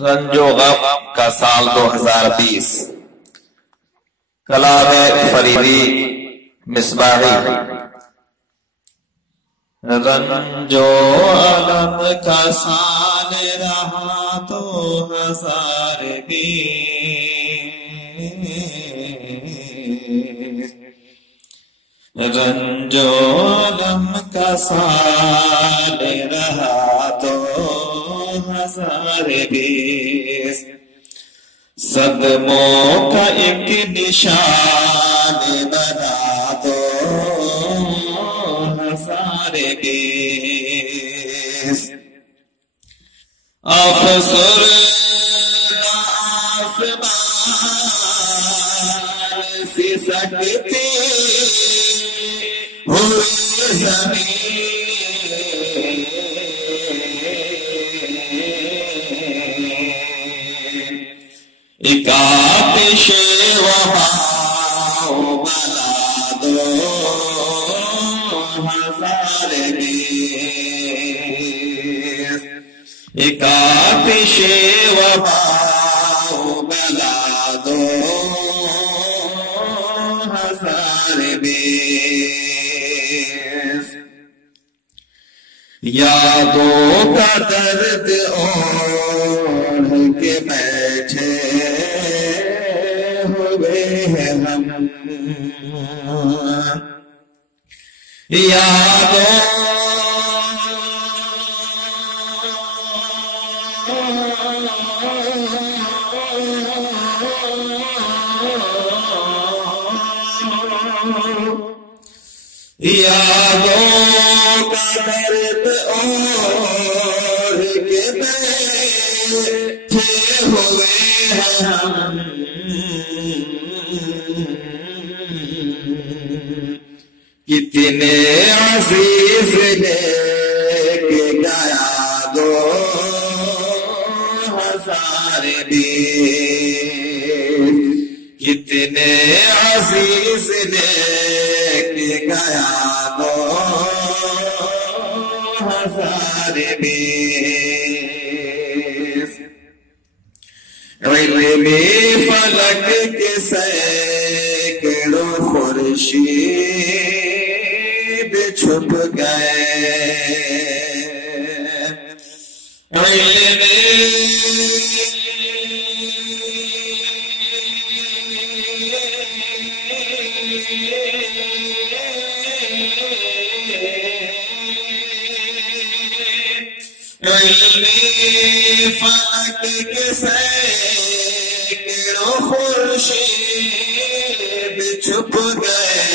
رنج و غم کا سال 2020 کلام فریدی مصباحی۔ رنج و غم کا سال رہا 2020، رنج و غم کا سال رہا 2020، صدموں کا ایک نشان بنا 2020، افسردہ آسمان سسکتی ہوئی زمین، ایک آتش وبا بلا 2020، ایک آتش وبا بلا 2020، یادوں کا درد اوڑھ کے بیٹھے ہوئے ہیں ہم، یادوں کا درد اوڑھ کے بیٹھے ہوئے ہیں ہم، کتنے عزیز لے کے گیا 2020، کتنے عزیز لے کے گیا 2020، علمی فلک کے سینکڑوں خورشید چھپ گئے، فلک کے سینکڑوں خورشید چھپ گئے،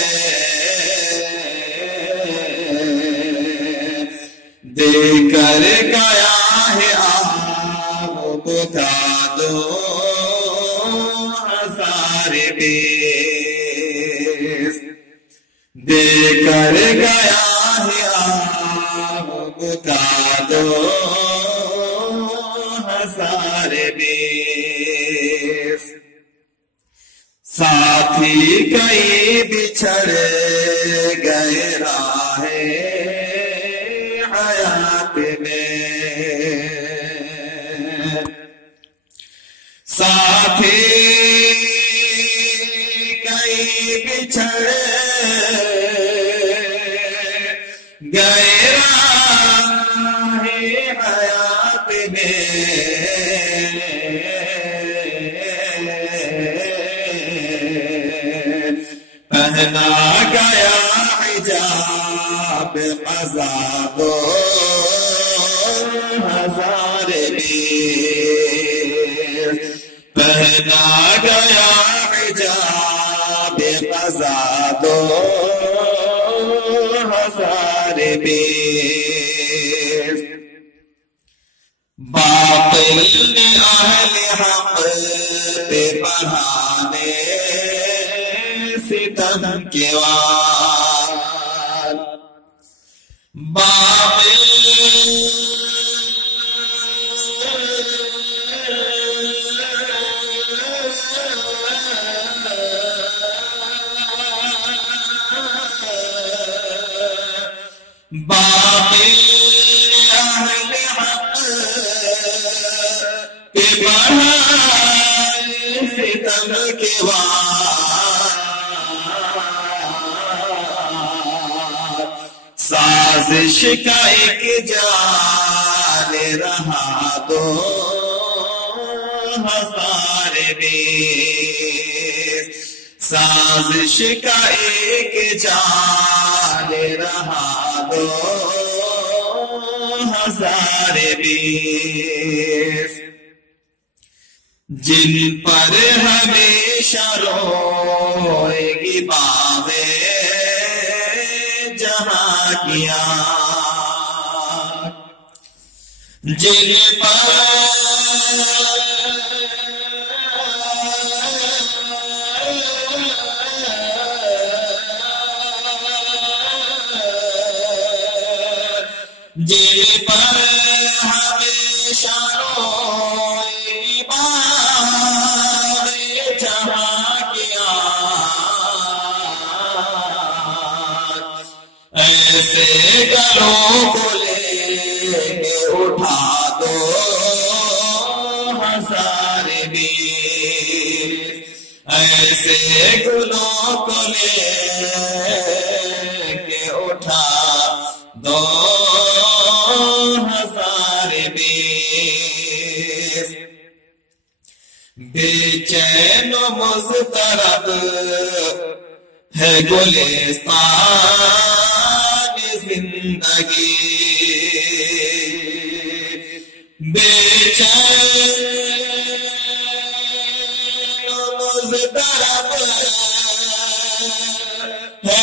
دے کر گیا ہے آپ بتا 2020، دے کر گیا ہے آپ بتا 2020، ساتھی کئی بچھڑ گئے راہ حیات میں، ساتھی کئی بچھڑ گئے راہ حیات میں، پہنا گیا حجاب قضا 2020، پہنا گیا حجاب قضا 2020، باطل نے اہل حق پہ بڑھانے ستم کے وار، باطل اہل حق کے کے وار سازش کا ایک جال رہا دو ہزار بیس سازش کا ایک جال رہا دو ہزار بیس جن پر ہمیشہ روئے گی باغے جہاں کیا جن پر ہمیشہ روئے باغ جہاں کیا ایسے گلوں کو لے کے اٹھا دو ہزار بیس ایسے گلوں کو لے کے اٹھا دو ہزار بیس بے چین و مضطرب ہے گلستان زندگی بے چین و مضطرب ہے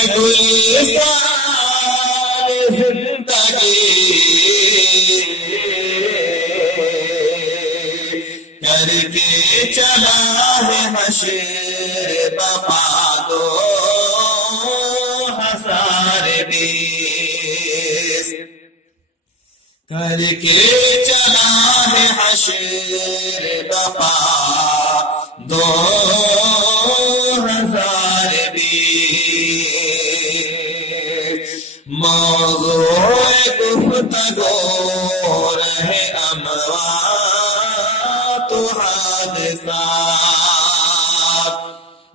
گلستان زندگی کر کے چلا ہے حشر بپا دو ہزار بیس کر کے چلا ہے حشر بپا دو ہزار بیس موضوع گفتگو رہے اموات و حادثات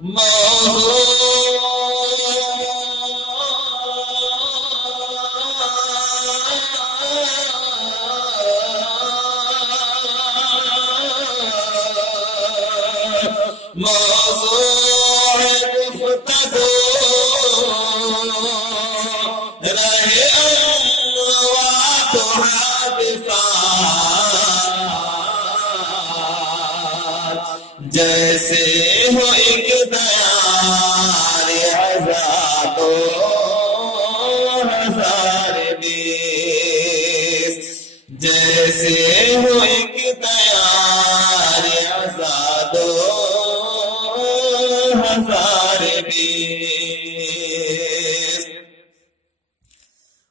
موضوع گفتگو رہے اموات و حادثات جیسے ہو ایک دیار آزاد و ہزار بیس جیسے ہو ایک دیار آزاد و ہزار بیس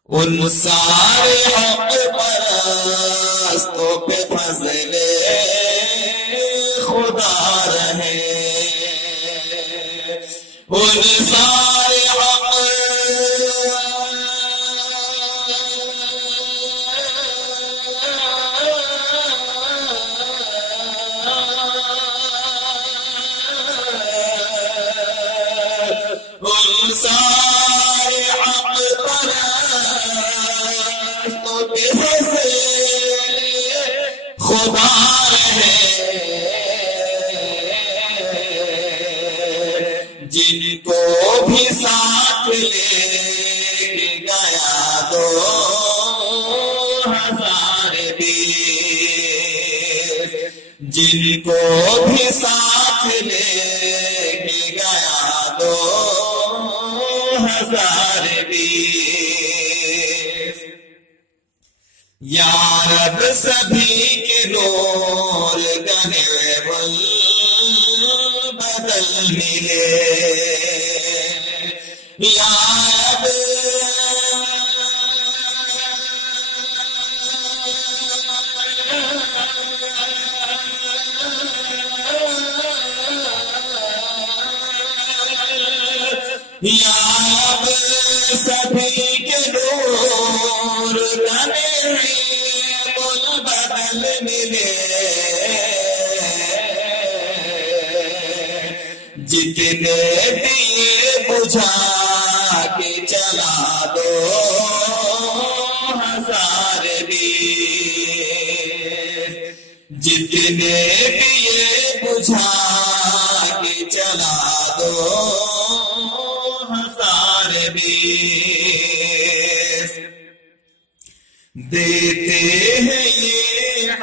ان سارے حق پرستوں پہ فضل خدا رہے ان سارے حق ان سارے حق پرستوں پہ فضل خدا رہے جن کو بھی ساتھ لے گیا دو ہزار بیس جن کو بھی ساتھ لے گیا دو ہزار بیس یا رب سبھی کے نور گنے بدل ملے یا رب یا رب سبھی کے نور گنے بدل ملے جتنے دیے بجھا کے چلا دو ہزار بیس، جتنے دیے بجھا کے چلا دو ہزار بیس، دیتے ہیں یہ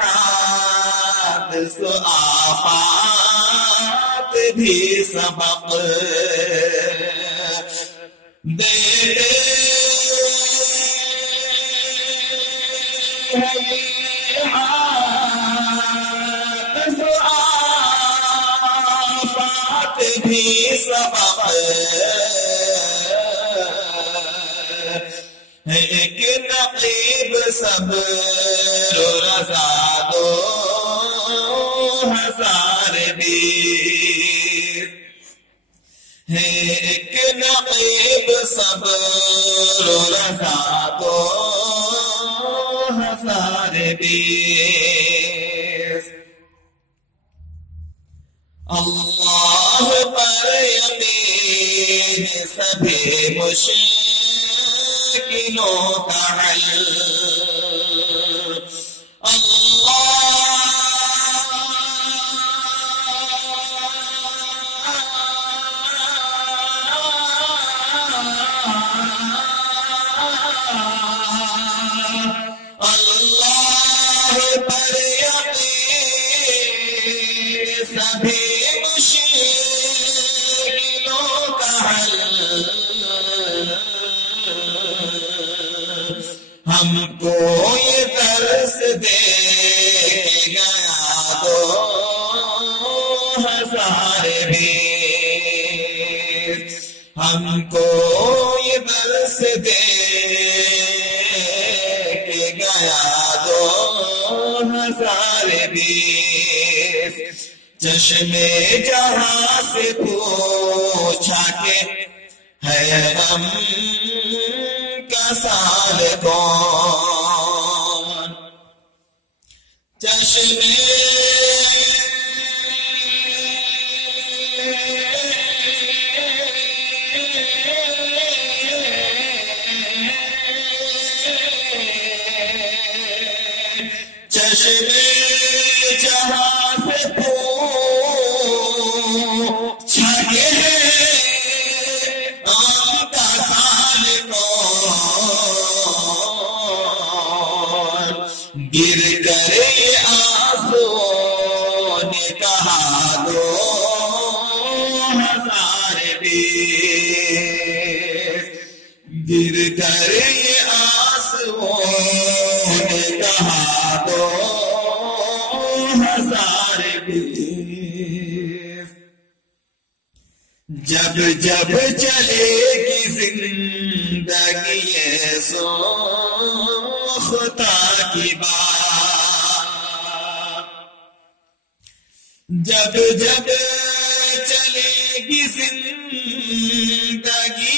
حادث آفات بھی سبق، دیتے ہیں یہ حادث آفات بھی سبق، ایک نقیب صبر و رضا دو ہزار بیس، ایک نقیب صبر و رضا دو ہزار بیس، اللہ پر یقین سبھی مشکلوں کا حل، اللہ پر یقین سبھی مشکلوں کا حل، ہم کو یہ درس دے گیا دو ہزار بیس، ہم کو یہ درس دے گیا دو ہزار بیس، چشم جہاں سے پوچھا کہ ہے غم کا سال کون، چشم چشم جہاں سے پوچھا کہ غم کا سال کون، گر کر یہ آنسو نے کہا دو ہزار بیس، گر کر یہ آنسو نے کہا دو ہزار بیس، جب جب چلے گی زندگی سوختہ کی بات، جب جب چلے گی زندگی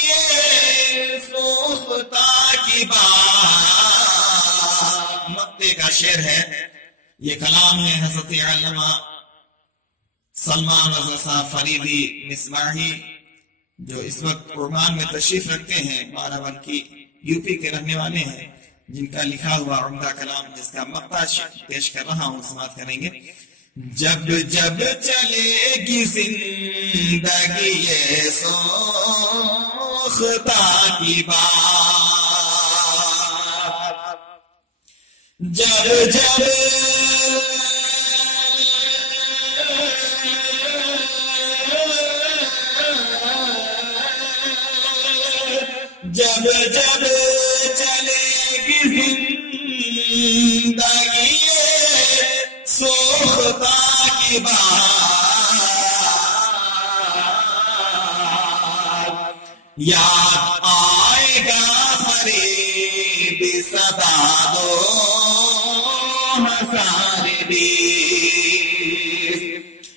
سوختہ کی بات، مکے کا شعر ہے، یہ کلام ہے حضرت علامہ سلمان رضا صاحب فریدی مصباحی، جو اس وقت عمان میں تشریف رکھتے ہیں، بارہبنکی یو پی کے رہنے والے ہیں، جن کا لکھا ہوا عمدہ کلام جس کا مقطع پیش کر رہا ہوں، سماعت کریں گے۔ جب جب چلے گی زندگی یہ سوختہ کی بات، جب جب جب جب چلے گی زندگی سوختہ کی بات، یاد آئے گا فریب صدا دو ہزار بیس،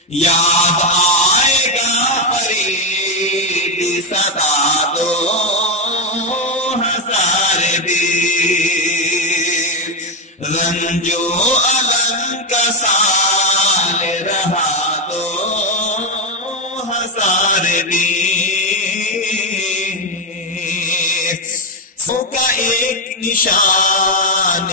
یاد آئے گا فریب صدا دو ہزار بیس، رنجو علم کا سال رہا دو ہزار بھی سو کا ایک نشان